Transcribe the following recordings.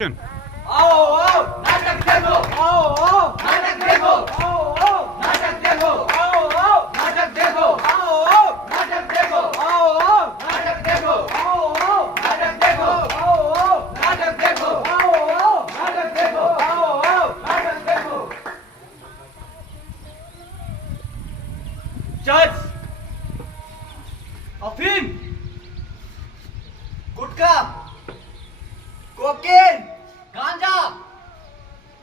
आओ आओ नाटक देखो, आओ आओ नाटक देखो, आओ आओ नाटक देखो, आओ आओ नाटक देखो, आओ आओ नाटक देखो, आओ आओ नाटक देखो, आओ आओ नाटक देखो, आओ आओ नाटक देखो, आओ आओ नाटक देखो, आओ आओ नाटक देखो। जज, अफीम, गुटखा, कोकेन, गांजा,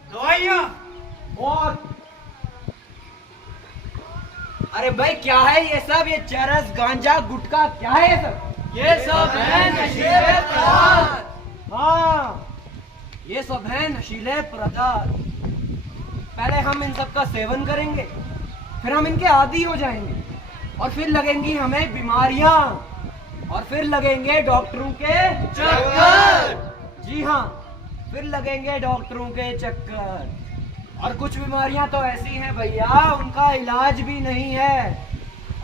दवाइयाँ और अरे भाई क्या है ये सब? ये चरस, गांजा, गुटखा क्या है ये सब है नशीले पदार्थ। हाँ, ये सब है नशीले पदार्थ। पहले हम इन सब का सेवन करेंगे, फिर हम इनके आदी हो जाएंगे और फिर लगेंगी हमें बीमारियां और फिर लगेंगे डॉक्टरों के चक्कर। जी हाँ, फिर लगेंगे डॉक्टरों के चक्कर। और कुछ बीमारियां तो ऐसी हैं भैया, उनका इलाज भी नहीं है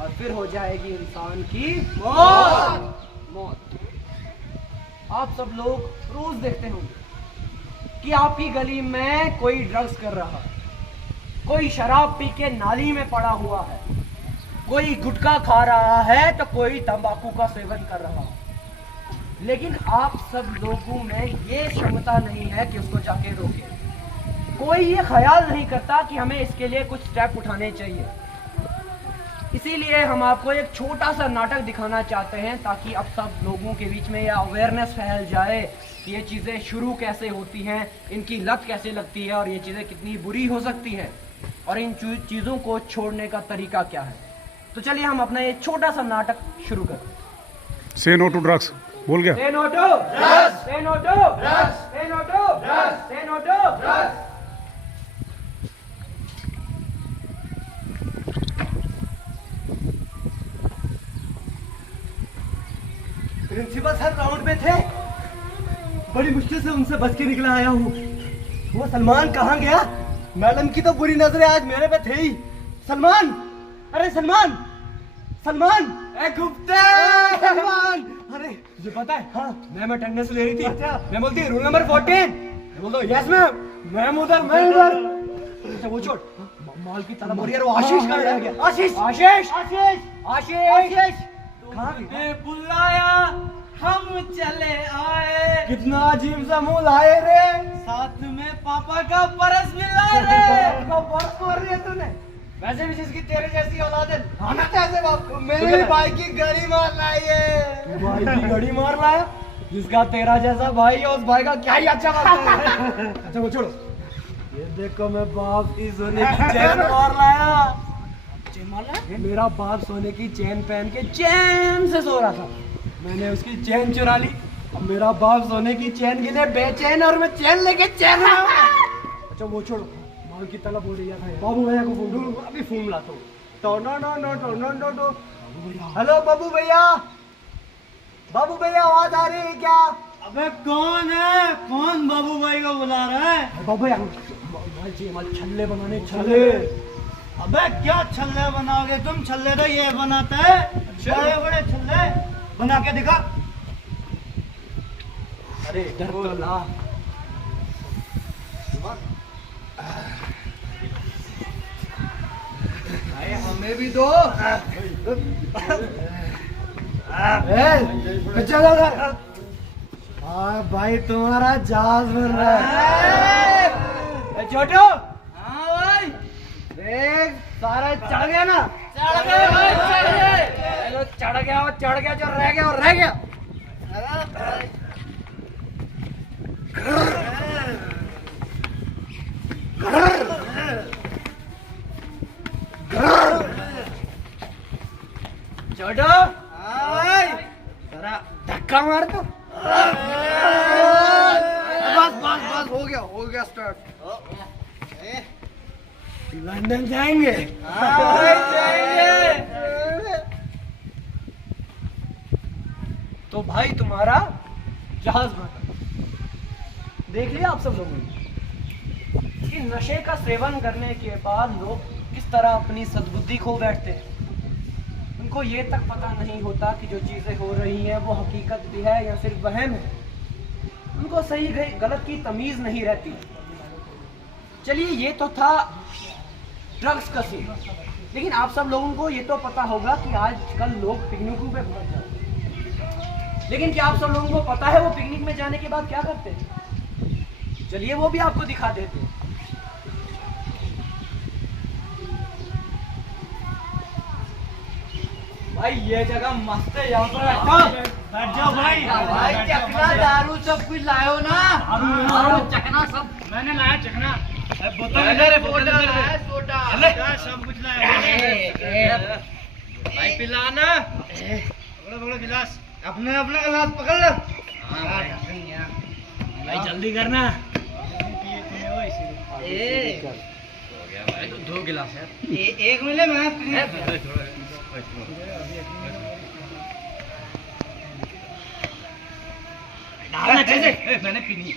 और फिर हो जाएगी इंसान की मौत। आप सब लोग रोज देखते होंगे कि आपकी गली में कोई ड्रग्स कर रहा है, कोई शराब पी के नाली में पड़ा हुआ है, कोई गुटखा खा रहा है तो कोई तंबाकू का सेवन कर रहा है। लेकिन आप सब लोगों में ये क्षमता नहीं है कि उसको जाके रोके। कोई ये ख्याल नहीं करता कि हमें इसके लिए कुछ स्टेप उठाने चाहिए। इसीलिए हम आपको एक छोटा सा नाटक दिखाना चाहते हैं ताकि अब सब लोगों के बीच में यह अवेयरनेस फैल जाए कि ये चीज़ें शुरू कैसे होती हैं, इनकी लत कैसे लगती है और ये चीज़ें कितनी बुरी हो सकती हैं और इन चीज़ों को छोड़ने का तरीका क्या है। तो चलिए हम अपना ये छोटा सा नाटक शुरू करते हैं। से नो टू ड्रग्स बोल गया। Say no to drugs. Say no to drugs. Say no to drugs. Say no to drugs. Principal sir round में थे, बड़ी मुश्किल से उनसे बच के निकला आया हूँ। वो सलमान कहाँ गया? मैडम की तो बुरी नजरें आज मेरे पे थे ही। सलमान, अरे सलमान, सलमान, गुप्ता, सलमान। अरे तुझे पता है? हाँ, मैम अटेंडेंस ले रही थी। अच्छा। मैं बोलती रोल नंबर 14। मैं बोलता यस मैम। मैम उधर, मैं इधर। अच्छा वो छोड़, मॉल की तलब हो रही है। वो आशीष कहाँ रह गया? आशीष, आशीष, आशीष, आशीष, कहाँ गया? बुलाया, हम चले आए। कितना अजीब सा मुंह लाए रे। साथ में पापा का परस मिला रे। पापा का परस मार रही है तूने? वैसे भी जिसकी तेरे जैसी औलाद है, खाना कैसे बाप? मेरे भाई की गड़ी मार लाई है। तू भाई की गड़ी मार लाया? जिसका तेरा जैसा भाई है उस भाई का क्या ही अच्छा बात है। अच्छा वो छोड़ो, ये देखो मैं बाप की सोने की चैन मार लाया। चैन मार लाया? मेरा बाप सोने की चैन पहन के चैन से सो रहा था, मैंने उसकी चैन चुरा ली। अब मेरा बाप सोने की चैन के लिए बेचैन और मैं चैन लेके चैन में हूं। अच्छा वो छोड़ो, माल की तलब हो रही है। बाबू भैया को फोन ढूंढ, अभी फोन लाता हूँ। हेलो बाबू भैया, बाबू भैया आवाज आ रही है क्या? अबे कौन है? कौन बाबू भाई को बुला रहा है? बाबू भैया माल छल्ले बनाने, छल्ले। अबे क्या छल्ले बनाओगे तुम? छल्ले तो ये बनाते हैं, बड़े बड़े छल्ले बना के दिखा। अरे इधर तो ला। हमें भी दो। चलो हाँ भाई, तुम्हारा जहाज बन रहा है। छोटू, हाँ भाई, देख सारा चढ़ गया ना? चढ़ गया भाई, चढ़ गया। चलो चढ़ गया और चढ़ गया, जो रह गया और रह गया। छोटू, जरा धक्का मार दो। बस बस बस, हो गया स्टार्ट। लंदन जाएंगे? जाएंगे। तो भाई तुम्हारा जहाज बना। देख लिया आप सब लोगों ने कि नशे का सेवन करने के बाद लोग किस तरह अपनी सद्बुद्धि खो बैठते हैं। उनको ये तक पता नहीं होता कि जो चीजें हो रही हैं वो हकीकत भी है या सिर्फ वहम है। उनको सही गलत की तमीज नहीं रहती। चलिए ये तो था ड्रग्स का सीन, लेकिन आप सब लोगों को ये तो पता होगा कि आजकल लोग पिकनिकों पे पहुंच जाते हैं। लेकिन क्या आप सब लोगों को पता है वो पिकनिक में जाने के बाद क्या करते हैं? चलिए वो भी आपको दिखा देते हैं। भाई ये जगह मस्त है, यहाँ पर बैठ जाओ भाई। भाई चखना दारू सब कुछ लायो ना। चखना सब मैंने लाया। चखना बोतल इधर है, बोतल इधर है, सोडा सब कुछ लाया। भाई पिलाना। पकड़ो पकड़ो गिलास। अपने अपना गिलास पकड़ लो। भाई जल्दी करना। दो गिलास है। एक मिले मैं मैंने पीनी।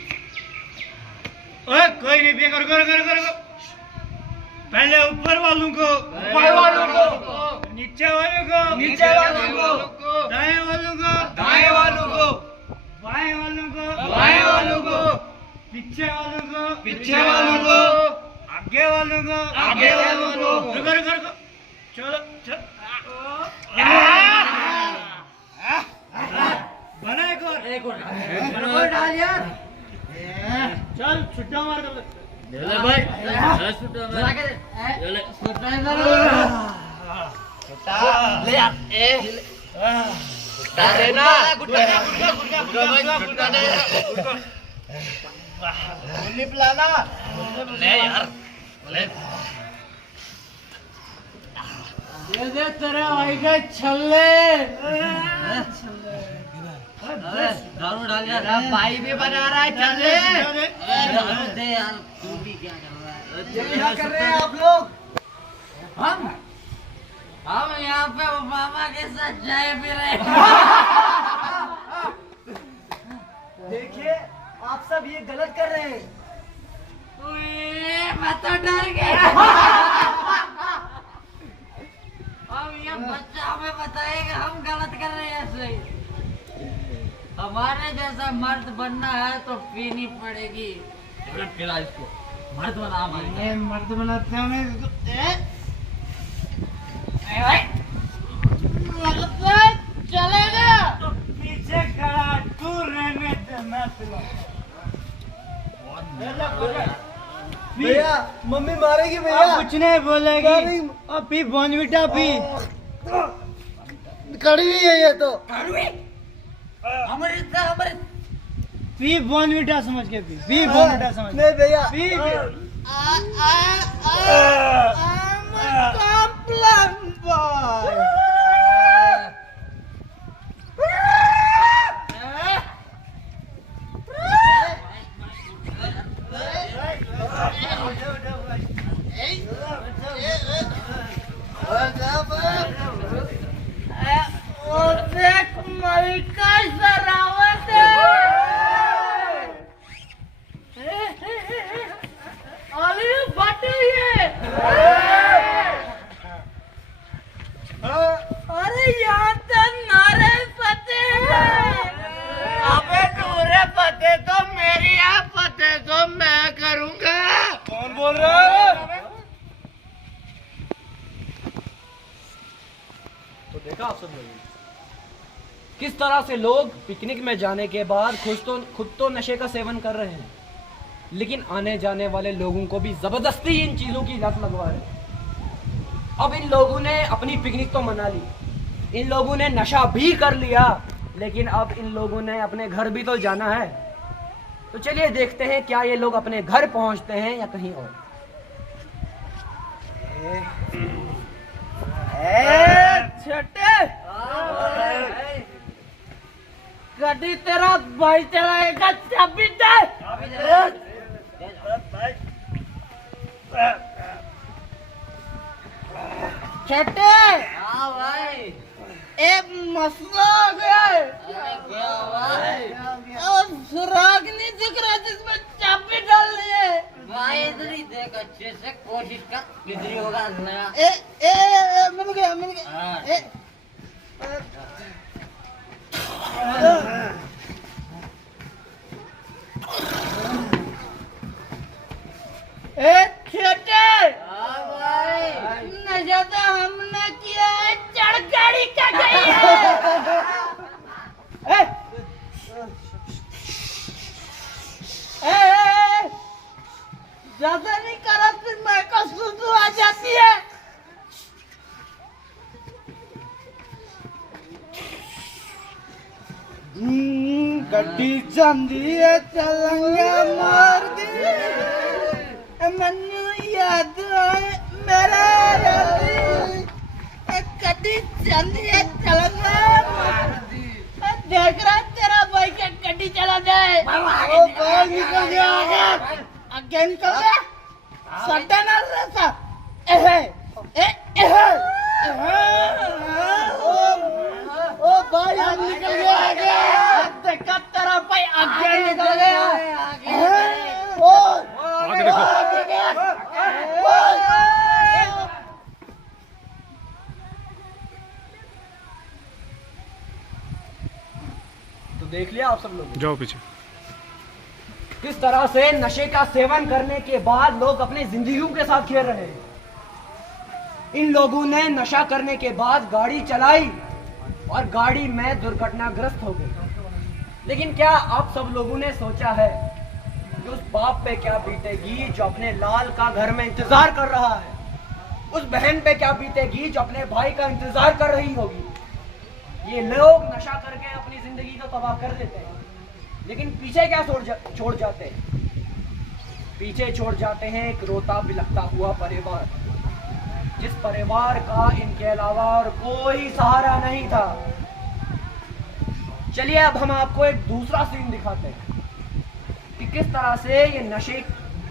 ओए कोई नहीं पिए। करो करो करो करो। पहले ऊपर वालों को, ऊपर वालों को, नीचे वालों को, नीचे वालों को, दाएं वालों को, दाएं वालों को, बाएं वालों को, बाएं वालों को, पीछे वालों को, पीछे वालों को, आगे वालों को, आगे वालों को। रुको रुको रुको। चलो चलो। बना एक और। और डाल यार। चल छुट्टा मार दो। भाई ले यार। डाले ना। पिलाना। ले यार। दे तेरे भाई के छल्ले। दारू डाल यार। भाई भी बना रहा है, चल दे यार, तू भी क्या कर रहा है? क्या कर रहे हैं आप लोग? हम यहाँ पे मामा के साथ चाय पी रहे हैं। देखिए आप सब ये गलत कर रहे हैं। मैं तो डर गया। अब ये बच्चा हमें बताएगा हम गलत कर रहे हैं ऐसे। हमारे जैसा मर्द बनना है तो पीनी पड़ेगी। पिला इसको, मर्द बना हमारे। मर्द बनाते हैं चलेगा तो पीछे खड़ा तू रहने देना। भैया मम्मी मारेगी भैया। कुछ नहीं बोलेगी। अब पी बॉर्नविटा पी। कड़वी है ये तो। हमारे पी बॉर्नविटा समझ के पी बॉर्नविटा समझ के। नहीं भैया। पी अरे यहाँ तो नारे फतेह है। अबे तूरे पते तो मेरी है, पते तो मैं करूंगा। कौन बोल रहा है? तो देखा आप सब लोगों ने किस तरह से लोग पिकनिक में जाने के बाद खुद तो नशे का सेवन कर रहे हैं, लेकिन आने जाने वाले लोगों को भी जबरदस्ती इन चीजों की लत लगवा रहे हैं। अब इन लोगों ने अपनी पिकनिक तो मना ली, इन लोगों ने नशा भी कर लिया, लेकिन अब इन लोगों ने अपने घर भी तो जाना है। तो चलिए देखते हैं क्या ये लोग अपने घर पहुंचते हैं या कहीं और। छोटे कभी तेरा भाई चलाएगा चाबी दे। छोटे हाँ भाई, एक मसला हो गया है। क्या भाई? अब सुराग नहीं दिख रहा जिसमें चाबी डालनी है। भाई इधर ही देख, अच्छे से कोशिश कर, किधर ही होगा नया। मिल गया मिल गया। हाँ। ज्यादा नहीं करा फिर मैं को सुसु आ जाती है। गड्डी चंदी है चलंगा मार दी मनु याद आए मेरा गड्डी चंदी है चलंगा मार दी। देख रहा तेरा भाई क्या गड्डी चला जाए। ओ भाई निकल गया आगे निकल गया सट्टा ना रहता ओ भाई आज निकल गया आगे। देखा तेरा भाई आगे निकल गया ओ आगे देखो। आगे गया। तो देख लिया आप सब लोग जाओ पीछे। किस तरह से नशे का सेवन करने के बाद लोग अपनी जिंदगियों के साथ खेल रहे हैं। इन लोगों ने नशा करने के बाद गाड़ी चलाई और गाड़ी में दुर्घटनाग्रस्त हो गई। लेकिन क्या आप सब लोगों ने सोचा है कि उस बाप पे क्या बीतेगी जो अपने लाल का घर में इंतजार कर रहा है? उस बहन पे क्या बीतेगी जो अपने भाई का इंतजार कर रही होगी? ये लोग नशा करके अपनी जिंदगी को तबाह कर देते हैं, लेकिन पीछे क्या छोड़ जाते हैं? पीछे छोड़ जाते हैं एक रोता बिलखता हुआ परिवार, जिस परिवार का इनके अलावा और कोई सहारा नहीं था। चलिए अब हम आपको एक दूसरा सीन दिखाते हैं कि किस तरह से ये नशे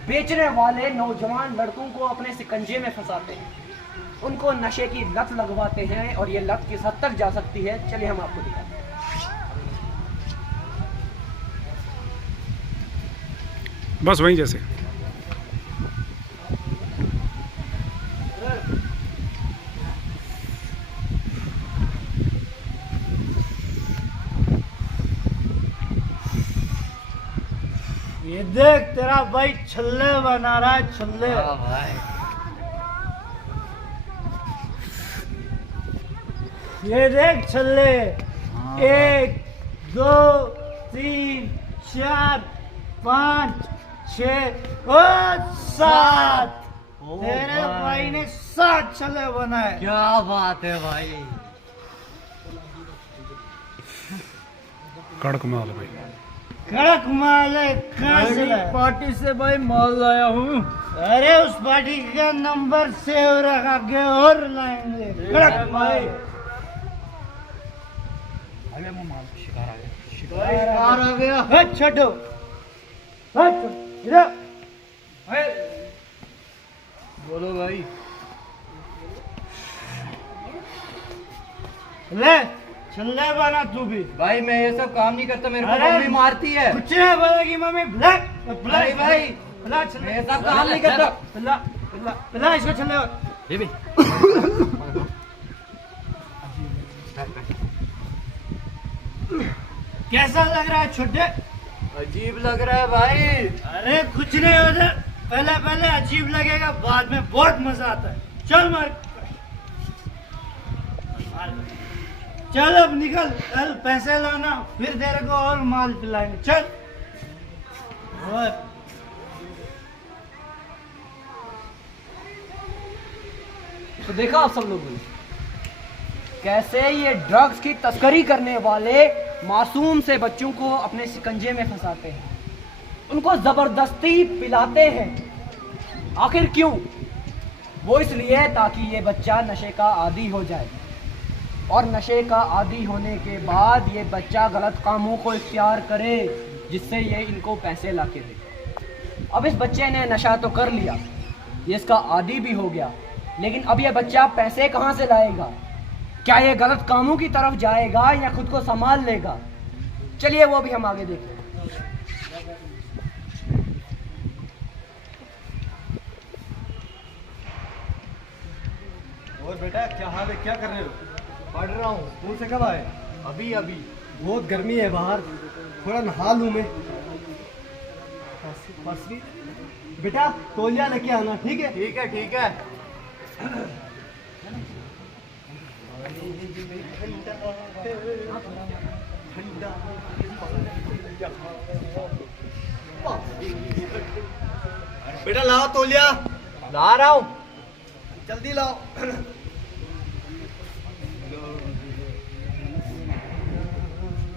बेचने वाले नौजवान लड़कों को अपने शिकंजे में फंसाते हैं, उनको नशे की लत लगवाते हैं और ये लत किस हद तक जा सकती है। चलिए हम आपको दिखाते हैं। बस वहीं जैसे। ये देख तेरा भाई छल्ले बना रहा है छल्ले। ये देख छल्ले 1 2 3 4 5 6 और 7। तेरे भाई ने 7 छल्ले बनाए। क्या बात है भाई। कड़क माल भाई। कड़क माल है। कहाँ से लाया? पार्टी से भाई माल लाया हूँ। अरे उस पार्टी का नंबर सेव रखा के और लाएंगे। कड़क भाई शिकार आ गया। हट छोटो हट इधर। बोलो भाई। ले छल्ले बना तू भी। भाई मैं ये सब काम नहीं करता, मेरे को अरे, मम्मी मारती है। कुछ नहीं बोलेगी मम्मी। ब्लैक भाई भाई पिला छल्ले। मैं ये सब काम नहीं करता। पिला पिला पिला इसको छल्ले। ये भी कैसा लग रहा है छोटे? अजीब लग रहा है भाई। अरे कुछ नहीं होता, पहले पहले अजीब लगेगा, बाद में बहुत मजा आता है। चल मार चल अब निकल, कल पैसे लाना, फिर तेरे को और माल पिलाएंगे। चल। और तो देखा आप सब लोगों ने कैसे ये ड्रग्स की तस्करी करने वाले मासूम से बच्चों को अपने शिकंजे में फंसाते हैं, उनको जबरदस्ती पिलाते हैं। आखिर क्यों? वो इसलिए ताकि ये बच्चा नशे का आदी हो जाए, और नशे का आदी होने के बाद ये बच्चा गलत कामों को इख्तियार करे, जिससे ये इनको पैसे ला के दे। अब इस बच्चे ने नशा तो कर लिया, ये इसका आदी भी हो गया, लेकिन अब ये बच्चा पैसे कहाँ से लाएगा? क्या ये गलत कामों की तरफ जाएगा या खुद को संभाल लेगा? चलिए वो भी हम आगे देखें। और बेटा क्या हाल है, क्या कर रहे हो? पढ़ रहा हूँ। स्कूल से कब आए? अभी अभी। बहुत गर्मी है बाहर, थोड़ा नहा लूं मैं। बेटा तौलिया लेके आना, ठीक है? ठीक है ठीक है। बेटा लाओ तौलिया। ला रहा हूँ। जल्दी लाओ।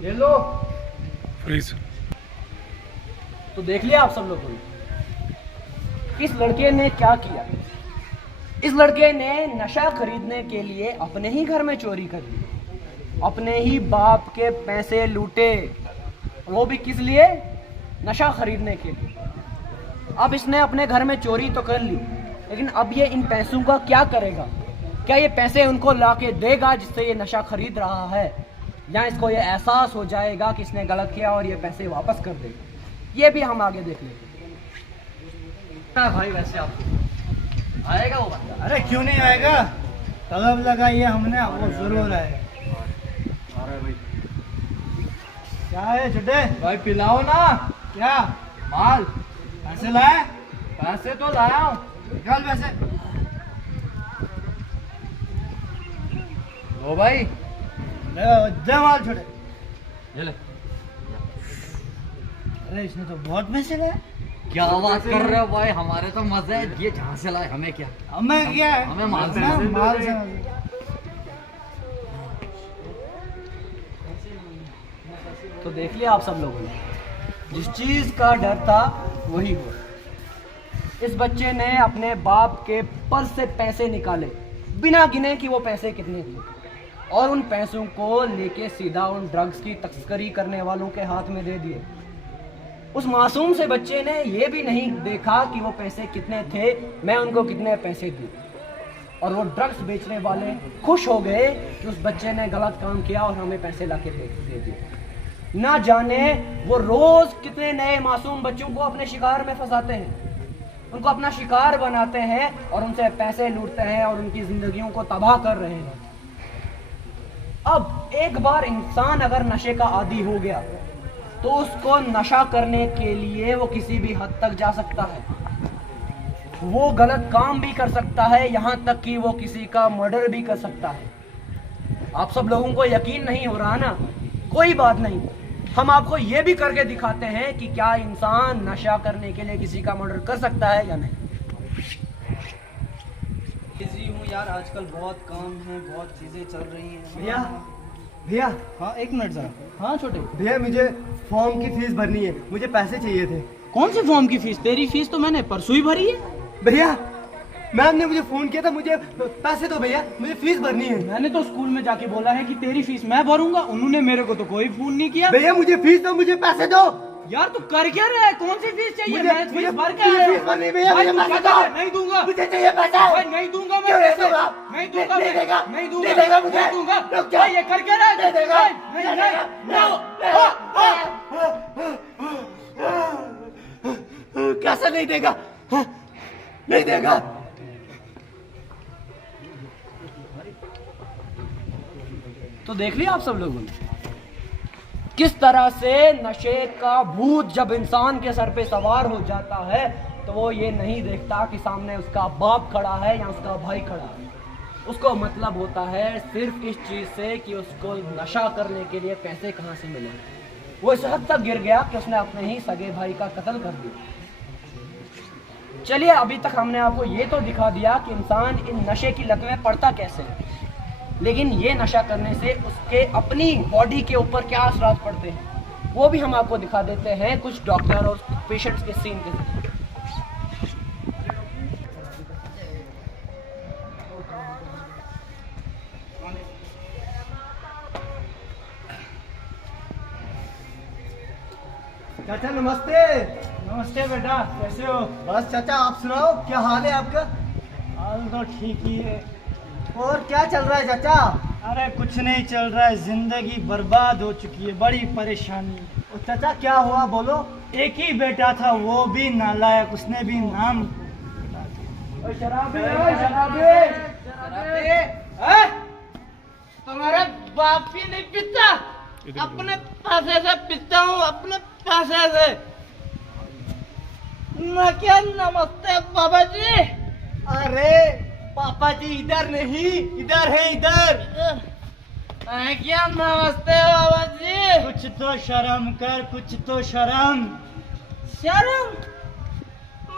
ले लो। प्लीज। तो देख लिया आप सब लोगों ने इस लड़के ने क्या किया। इस लड़के ने नशा खरीदने के लिए अपने ही घर में चोरी कर ली, अपने ही बाप के पैसे लूटे, वो भी किस लिए? नशा खरीदने के लिए। अब इसने अपने घर में चोरी तो कर ली, लेकिन अब ये इन पैसों का क्या करेगा? क्या ये पैसे उनको लाके देगा जिससे ये नशा खरीद रहा है, या इसको ये एहसास हो जाएगा कि इसने गलत किया और ये पैसे वापस कर देगा? ये भी हम आगे देख लेंगे। भाई वैसे आपको आएगा वो बंदा? अरे क्यों नहीं आएगा, तलब लगाई है हमने, वो जरूर आएगा। क्या है छोटे भाई पिलाओ ना। क्या माल। पैसे लाए? पैसे तो लाया हूँ। निकाल पैसे। लो भाई। दे माल छोटे। ये ले। अरे इसने तो बहुत पैसे लाए। क्या बात कर रहे हो भाई, हमारे तो मजे है। ये जहाँ से लाए हमें क्या? हमें क्या है, हमें माल से माल से। तो देख लिया आप सब लोगों ने, जिस चीज का डर था वही हुआ। इस बच्चे ने अपने बाप के पर्स से पैसे निकाले बिना गिने कि वो पैसे कितने थे, और उन पैसों को लेके सीधा उन ड्रग्स की तस्करी करने वालों के हाथ में दे दिए। उस मासूम से बच्चे ने ये भी नहीं देखा कि वो पैसे कितने थे, मैं उनको कितने पैसे दिए, और वो ड्रग्स बेचने वाले खुश हो गए कि उस बच्चे ने गलत काम किया और हमें पैसे लाके दे दिए। ना जाने वो रोज कितने नए मासूम बच्चों को अपने शिकार में फंसाते हैं, उनको अपना शिकार बनाते हैं और उनसे पैसे लूटते हैं और उनकी जिंदगियों को तबाह कर रहे हैं। अब एक बार इंसान अगर नशे का आदी हो गया तो उसको नशा करने के लिए वो किसी भी हद तक जा सकता है, वो गलत काम भी कर सकता है, यहाँ तक कि वो किसी का मर्डर भी कर सकता है। आप सब लोगों को यकीन नहीं हो रहा ना? कोई बात नहीं, हम आपको ये भी करके दिखाते हैं कि क्या इंसान नशा करने के लिए किसी का मर्डर कर सकता है या नहीं। बिजी हूँ यार, आजकल बहुत काम है, बहुत चीजें चल रही हैं। भैया भैया हाँ एक मिनट जरा। हाँ छोटे भैया, मुझे फॉर्म की फीस भरनी है, मुझे पैसे चाहिए थे। कौन सी फॉर्म की फीस? तेरी फीस तो मैंने परसों ही भरी है। भैया मैम ने मुझे फोन किया था, मुझे पैसे दो भैया, मुझे फीस भरनी है। मैंने तो स्कूल में जाके बोला है कि तेरी फीस मैं भरूंगा, उन्होंने मेरे को तो कोई फोन नहीं किया। भैया मुझे फीस दो, मुझे पैसे दो। यार तू कर क्या रहा है? कौन सी फीस चाहिए? मुझे- मैं मुझे- फीस भर के मुझे आया फीस भरनी है भैया, भाई, मुझे तू पैसे क्या कर रहा है? दो। नहीं दूंगा, मुझे चाहिए पैसे। भाई नहीं दूंगा मैं क्यों नहीं पैसे। दूंगा? नहीं दूंगा दे मैं, देगा। नहीं दे दूंगा, देगा मुझे। नहीं दूंगा। रुक जा। भाई ये कर क्या रहा है? दे देगा। भाई, नहीं, दे देगा। नहीं। कैसे नहीं देगा? नहीं देगा। तो देख लिया आप सब लोगों ने किस तरह से नशे का भूत जब इंसान के सर पे सवार हो जाता है तो वो ये नहीं देखता कि सामने उसका बाप खड़ा है या उसका भाई खड़ा है। उसको मतलब होता है सिर्फ इस चीज से कि उसको नशा करने के लिए पैसे कहाँ से मिले। वो इस हद तक गिर गया कि उसने अपने ही सगे भाई का कत्ल कर दिया। चलिए, अभी तक हमने आपको ये तो दिखा दिया कि इंसान इन नशे की लत में पड़ता कैसे है, लेकिन ये नशा करने से उसके अपनी बॉडी के ऊपर क्या असरात पड़ते हैं वो भी हम आपको दिखा देते हैं कुछ डॉक्टर और पेशेंट्स के सीन के साथ। चाचा नमस्ते। नमस्ते बेटा, कैसे हो? बस चाचा आप सुनाओ, क्या हाल है आपका? हाल तो ठीक ही है। और क्या चल रहा है चाचा? अरे कुछ नहीं चल रहा है, जिंदगी बर्बाद हो चुकी है, बड़ी परेशानी। और चाचा क्या हुआ बोलो? एक ही बेटा था, वो भी नालायक, उसने भी नाम। शराबी तुम्हारे बाप की नहीं पीता, अपने पैसे से पीता हूँ, अपने पैसे से। मैं क्या नमस्ते बाबा जी। अरे पापा जी इधर नहीं, इधर है इधर। मैं क्या नमस्ते बाबा जी। कुछ तो शर्म कर, कुछ तो शर्म। शर्म?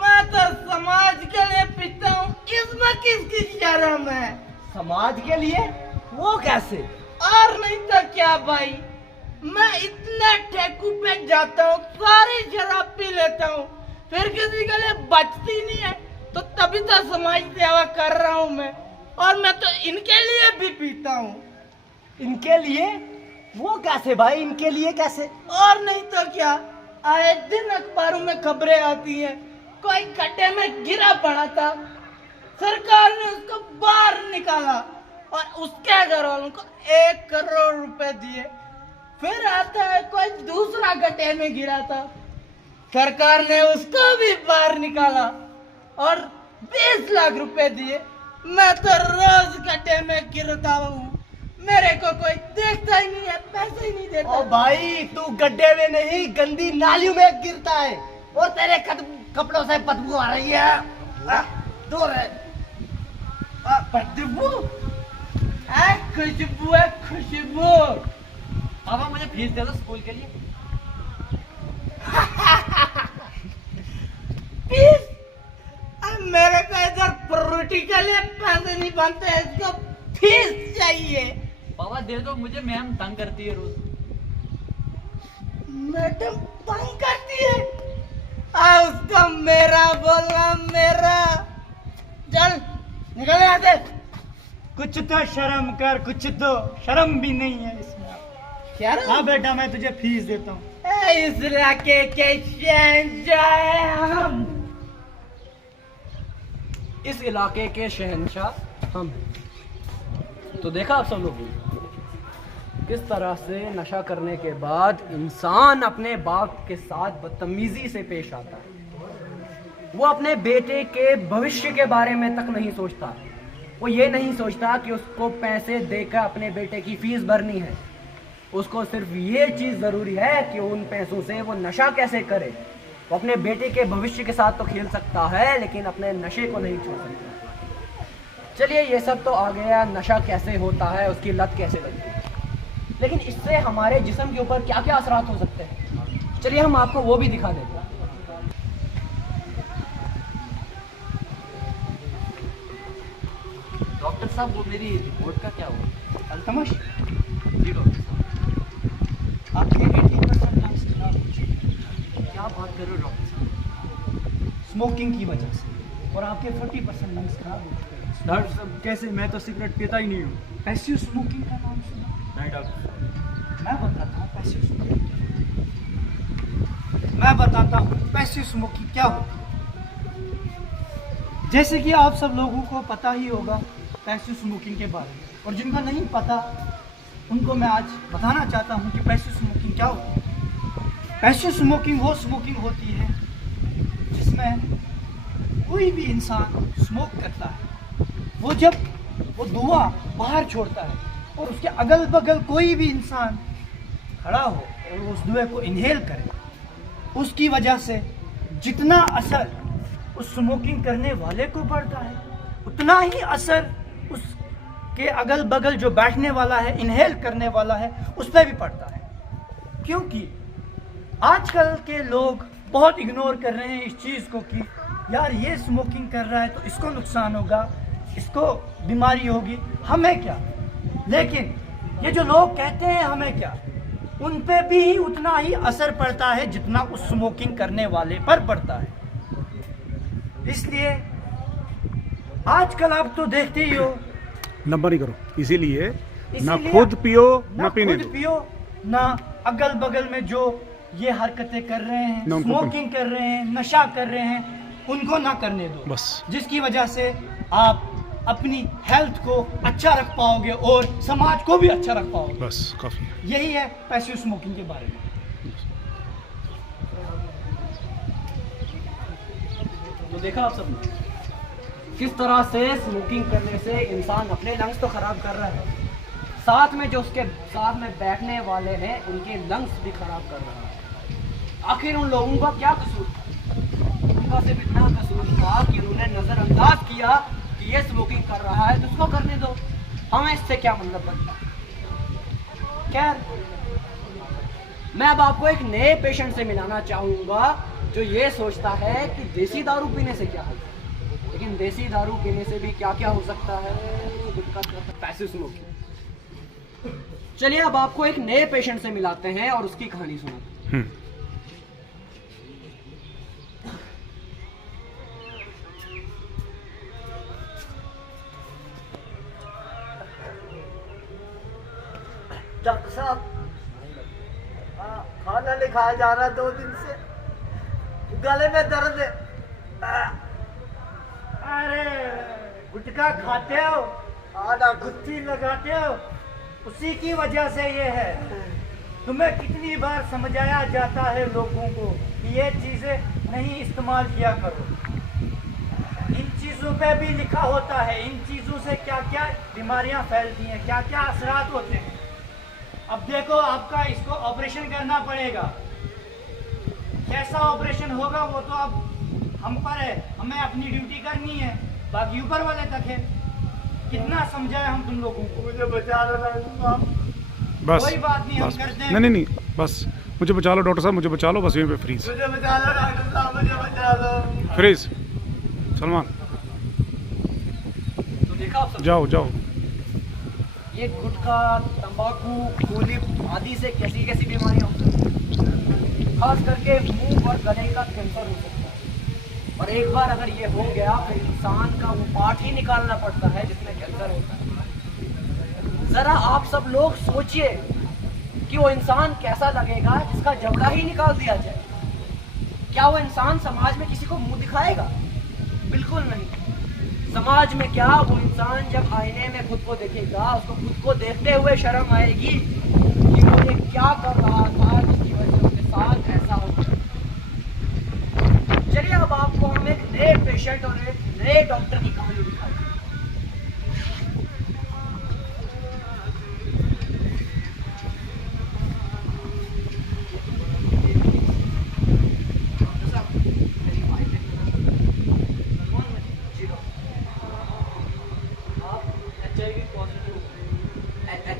मैं तो समाज के लिए पीता हूँ, इसमें किसकी शर्म है? समाज के लिए? वो कैसे? और नहीं तो क्या भाई, मैं इतने ठेकू पे जाता हूँ, सारी शराब पी लेता हूँ, फिर किसी के लिए बचती नहीं है, तो तभी तो समाज सेवा कर रहा हूँ मैं। और मैं तो इनके लिए भी पीता हूँ। इनके लिए? वो कैसे भाई, इनके लिए कैसे? और नहीं तो क्या, आए दिन अखबारों में खबरें आती हैं, कोई गड्ढे में गिरा पड़ा था, सरकार ने उसको बाहर निकाला और उसके घर वालों को 1 करोड़ रुपए दिए। फिर आता है कोई दूसरा गड्ढे में गिरा था, सरकार ने उसको भी बाहर निकाला और 20 लाख रुपए दिए। मैं तो रोज गड्ढे में गिरता हूँ, मेरे को कोई देखता ही नहीं है, पैसे ही नहीं देता। ओ भाई, तू गड्ढे में नहीं, गंदी नालियों में गिरता है और तेरे कपड़ों से बदबू आ रही है। दूर है। बदबू? खुशबू है, खुशबू। पापा मुझे फीस दे दो स्कूल के लिए। फीस? मेरे को इधर प्रोटी के लिए पैसे नहीं बनते, इसको फीस चाहिए। पापा दे दो मुझे, मैम तंग करती है रोज। मैडम तंग करती है? उसको मेरा बोलना, मेरा। चल निकल यहाँ से। कुछ तो शर्म कर, कुछ तो शर्म भी नहीं है इसमें। क्या? हाँ बेटा, मैं तुझे फीस देता हूँ। इस इलाके के शहंशाह हैं हम। इस इलाके के शहंशाह हम हैं। तो देखा आप सब लोग किस तरह से नशा करने के बाद इंसान अपने बाप के साथ बदतमीजी से पेश आता है। वो अपने बेटे के भविष्य के बारे में तक नहीं सोचता। वो ये नहीं सोचता कि उसको पैसे देकर अपने बेटे की फीस भरनी है। उसको सिर्फ ये चीज़ ज़रूरी है कि उन पैसों से वो नशा कैसे करे। वो अपने बेटे के भविष्य के साथ तो खेल सकता है, लेकिन अपने नशे को नहीं छोड़ सकता। चलिए ये सब तो आ गया, नशा कैसे होता है, उसकी लत कैसे लगती है, लेकिन इससे हमारे जिस्म के ऊपर क्या क्या असरात हो सकते हैं, चलिए हम आपको वो भी दिखा देते हैं। डॉक्टर साहब, वो मेरी रिपोर्ट का क्या हुआ? अल्तमश, जी डॉक्टर साहब। आपके 80% मार्क्स खराब हो चुके हैं। क्या बात कर रहे हो डॉक्टर साहब? स्मोकिंग की वजह से, और आपके 40% मार्क्स खराब हो चुके हैं। डॉक्टर साहब कैसे? मैं तो सिगरेट पीता ही नहीं हूँ। पैसिव स्मोकिंग का नाम सुना? नहीं डॉक्टर साहब। मैं बताता हूँ पैसिव स्मोकिंग क्या होती है। मैं बताता हूँ पैसिव स्मोकिंग क्या होती है। जैसे कि आप सब लोगों को पता ही होगा पैसिव स्मोकिंग के बारे में, और जिनका नहीं पता उनको मैं आज बताना चाहता हूँ कि पैसिव स्मोकिंग क्या होती है। पैसिव स्मोकिंग वो स्मोकिंग होती है जिसमें कोई भी इंसान स्मोक करता है, वो जब वो धुआं बाहर छोड़ता है और उसके अगल बगल कोई भी इंसान खड़ा हो और उस धुएं को इनहेल करे, उसकी वजह से जितना असर उस स्मोकिंग करने वाले को पड़ता है, उतना ही असर उसके अगल बगल जो बैठने वाला है, इनहेल करने वाला है, उस पर भी पड़ता है। क्योंकि आजकल के लोग बहुत इग्नोर कर रहे हैं इस चीज़ को कि यार ये स्मोकिंग कर रहा है तो इसको नुकसान होगा, इसको बीमारी होगी, हमें क्या। लेकिन ये जो लोग कहते हैं हमें क्या, उन पे भी उतना ही असर पड़ता है जितना उस स्मोकिंग करने वाले पर पड़ता है। इसलिए आजकल आप तो देखते ही हो, नंबर ही करो, इसीलिए ना इसीलिए खुद पियो ना पीने खुद दो। पियो, ना अगल बगल में जो ये हरकतें कर रहे हैं, ना उनको स्मोकिंग कर रहे हैं, नशा कर रहे हैं, उनको ना करने दो। बस। जिसकी वजह से आप अपनी हेल्थ को अच्छा रख पाओगे और समाज को भी अच्छा रख पाओगे। बस काफी है। यही है पैसिव स्मोकिंग के बारे में। तो देखा आप सबने किस तरह से स्मोकिंग करने से इंसान अपने लंग्स तो खराब कर रहा है, साथ में जो उसके साथ में बैठने वाले हैं उनके लंग्स भी खराब कर रहा है। आखिर उन लोगों का क्या कसूर था? उनका सिर्फ इतना कसूर था कि उन्होंने नजरअंदाज किया कि ये स्मोकिंग कर रहा है तो उसको करने दो, हमें इससे क्या मतलब बनता। खैर, मैं अब आपको एक नए पेशेंट से मिलाना चाहूँगा जो ये सोचता है कि देसी दारू पीने से क्या होता है, लेकिन देसी दारू पीने से भी क्या क्या हो सकता है। गुटखा पैसिव स्मोकिंग। चलिए अब आपको एक नए पेशेंट से मिलाते हैं और उसकी कहानी सुनाते हैं। डॉक्टर साहब, खाना नहीं खाया जा रहा 2 दिन से, गले में दर्द है। अरे गुटखा खाते हो, आधा गुत्थी लगाते हो, उसी की वजह से ये है। तुम्हें कितनी बार समझाया जाता है लोगों को कि ये चीजें नहीं इस्तेमाल किया करो। इन चीजों पे भी लिखा होता है इन चीजों से क्या क्या बीमारियां फैलती हैं, क्या क्या असरात होते हैं। अब देखो, आपका इसको ऑपरेशन करना पड़ेगा। कैसा ऑपरेशन होगा वो तो अब हम पर है, हमें अपनी ड्यूटी करनी है, बाकी ऊपर वाले तक है। कितना समझाए हम तुम लोगों को। मुझे बचा लो डॉक्टर साहब। बस कोई बात नहीं, हम बस करते हैं। नहीं, बस मुझे बचा लो डॉक्टर साहब, मुझे बचा लो, बस यहीं पे फ्रीज मुझे बचा लो डॉक्टर साहब, मुझे बचा लो। फ्रीज। सलमान तो देखा आप सब, जाओ जाओ। ये गुटखा, तंबाकू, टूलिप आदि से कैसी कैसी बीमारियां हो सकती हैं। खास करके मुंह और गले का कैंसर हो सकता है, और एक बार अगर ये हो गया तो इंसान का वो पार्ट ही निकालना पड़ता है जिसमें कैंसर होता है। जरा आप सब लोग सोचिए कि वो इंसान कैसा लगेगा जिसका जबड़ा ही निकाल दिया जाए। क्या वो इंसान समाज में किसी को मुंह दिखाएगा? बिल्कुल नहीं। समाज में क्या, वो इंसान जब आईने में खुद को देखेगा, उसको खुद को देखते हुए शर्म आएगी कि वो ये क्या कर रहा था जिसकी वजह से उसके साथ ऐसा हो गया। चलिए अब आपको हम एक नए पेशेंट और एक नए डॉक्टर की कहानी दिखाते हैं।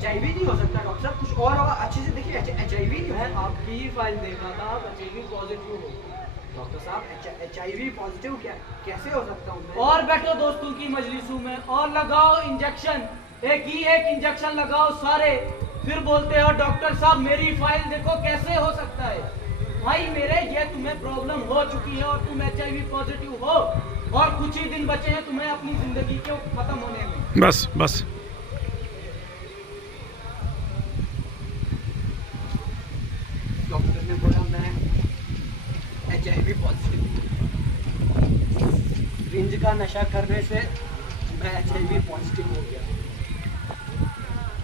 HIV नहीं हो सकता डॉक्टर साहब, कुछ और होगा। अच्छे से देखिए, HIV नहीं है। आपकी ही फाइल देख रहा था, आप HIV पॉजिटिव हो। डॉक्टर साहब HIV पॉजिटिव कैसे हो सकता हूँ मैं? और बैठो दोस्तों की मजलिसों में और लगाओ इंजेक्शन, एक ही एक इंजेक्शन लगाओ सारे, फिर बोलते हो डॉक्टर साहब मेरी फाइल देखो कैसे हो सकता है। भाई मेरे, ये तुम्हें प्रॉब्लम हो चुकी है और तुम HIV पॉजिटिव हो, और कुछ ही दिन बचे हैं तुम्हें अपनी जिंदगी के खत्म होने में। बस बस। डॉक्टर ने बोला मैं HIV पॉजिटिव। रिंज का नशा करने से मैं HIV पॉजिटिव हो गया।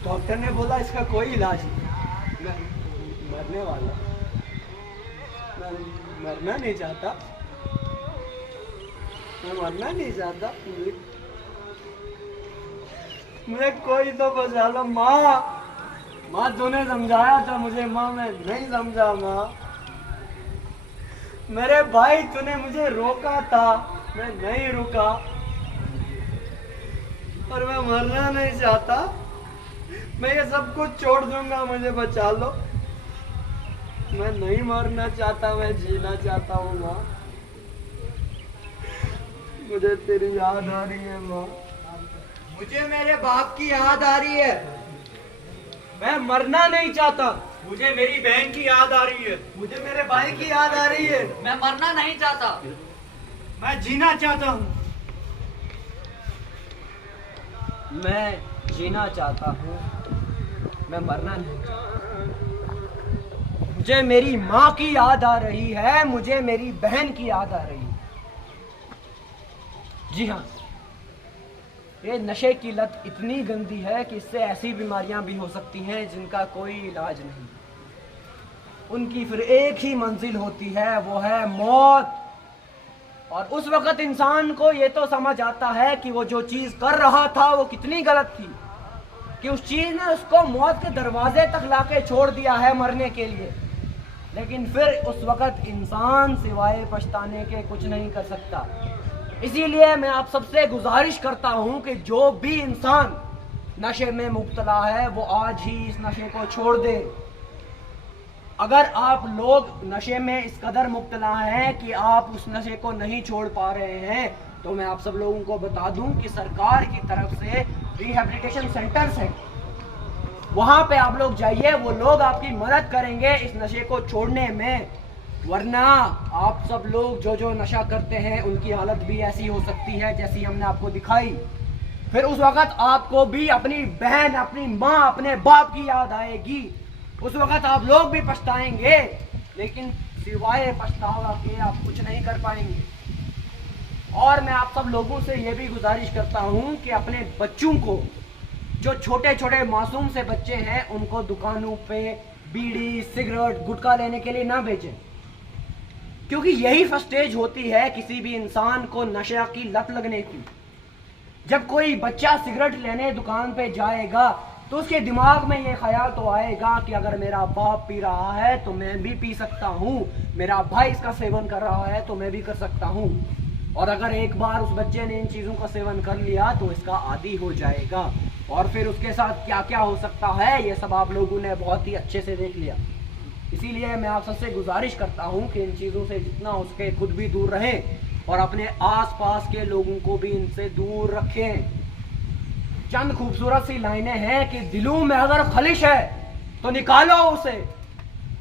डॉक्टर ने बोला इसका कोई इलाज नहीं, मैं मरने वाला। मैं मरना नहीं चाहता, मैं मरना नहीं चाहता। मुझे कोई तो बचा लो। माँ, माँ तूने समझाया था मुझे, माँ मैं नहीं समझा। माँ मेरे भाई, तूने मुझे रोका था, मैं नहीं रुका, और मैं मरना नहीं चाहता। मैं ये सब कुछ छोड़ दूंगा, मुझे बचा लो। मैं नहीं मरना चाहता, मैं जीना चाहता हूँ। माँ मुझे तेरी याद आ रही है। माँ मुझे मेरे बाप की याद आ रही है। मैं मरना नहीं चाहता, मुझे मेरी बहन की याद आ रही है। मुझे मेरे भाई की याद आ रही है। मैं मरना नहीं चाहता, मैं जीना चाहता हूँ। मैं जीना चाहता हूँ, मैं मरना नहीं चाहता। मुझे मेरी माँ की याद आ रही है, मुझे मेरी बहन की याद आ रही है। जी हाँ, ये नशे की लत इतनी गंदी है कि इससे ऐसी बीमारियां भी हो सकती हैं जिनका कोई इलाज नहीं। उनकी फिर एक ही मंजिल होती है, वो है मौत। और उस वक्त इंसान को ये तो समझ आता है कि वो जो चीज कर रहा था वो कितनी गलत थी, कि उस चीज ने उसको मौत के दरवाजे तक लाके छोड़ दिया है मरने के लिए। लेकिन फिर उस वक्त इंसान सिवाय पछताने के कुछ नहीं कर सकता। इसीलिए मैं आप सबसे गुजारिश करता हूं कि जो भी इंसान नशे में मुब्तला है वो आज ही इस नशे को छोड़ दे। अगर आप लोग नशे में इस कदर मुब्तला हैं कि आप उस नशे को नहीं छोड़ पा रहे हैं, तो मैं आप सब लोगों को बता दूं कि सरकार की तरफ से रिहैबिलिटेशन सेंटर्स हैं, वहां पे आप लोग जाइए, वो लोग आपकी मदद करेंगे इस नशे को छोड़ने में। वरना आप सब लोग जो जो नशा करते हैं उनकी हालत भी ऐसी हो सकती है जैसी हमने आपको दिखाई। फिर उस वक्त आपको भी अपनी बहन, अपनी माँ, अपने बाप की याद आएगी। उस वक्त आप लोग भी पछताएंगे, लेकिन सिवाय पछतावा के आप कुछ नहीं कर पाएंगे। और मैं आप सब लोगों से यह भी गुजारिश करता हूं कि अपने बच्चों को, जो छोटे छोटे मासूम से बच्चे हैं, उनको दुकानों पे बीड़ी, सिगरेट, गुटखा लेने के लिए ना भेजें, क्योंकि यही फर्स्ट स्टेज होती है किसी भी इंसान को नशा की लत लगने की। जब कोई बच्चा सिगरेट लेने दुकान पे जाएगा तो उसके दिमाग में ये ख्याल तो आएगा कि अगर मेरा बाप पी रहा है तो मैं भी पी सकता हूँ, मेरा भाई इसका सेवन कर रहा है तो मैं भी कर सकता हूँ। और अगर एक बार उस बच्चे ने इन चीज़ों का सेवन कर लिया तो इसका आदी हो जाएगा, और फिर उसके साथ क्या क्या हो सकता है ये सब आप लोगों ने बहुत ही अच्छे से देख लिया। इसीलिए मैं आप सबसे गुजारिश करता हूँ कि इन चीज़ों से जितना हो सके खुद भी दूर रहें और अपने आसपास के लोगों को भी इनसे दूर रखें। चंद खूबसूरत सी लाइनें हैं कि दिलों में अगर खलिश है तो निकालो उसे,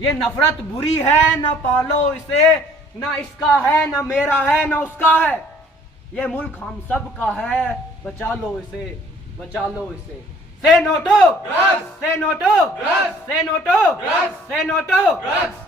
ये नफरत बुरी है न पालो इसे, ना इसका है ना मेरा है ना उसका है, ये मुल्क हम सब का है, बचा लो इसे, बचा लो इसे। Say no to drugs. Say no to drugs. Say no to drugs. Say no to drugs.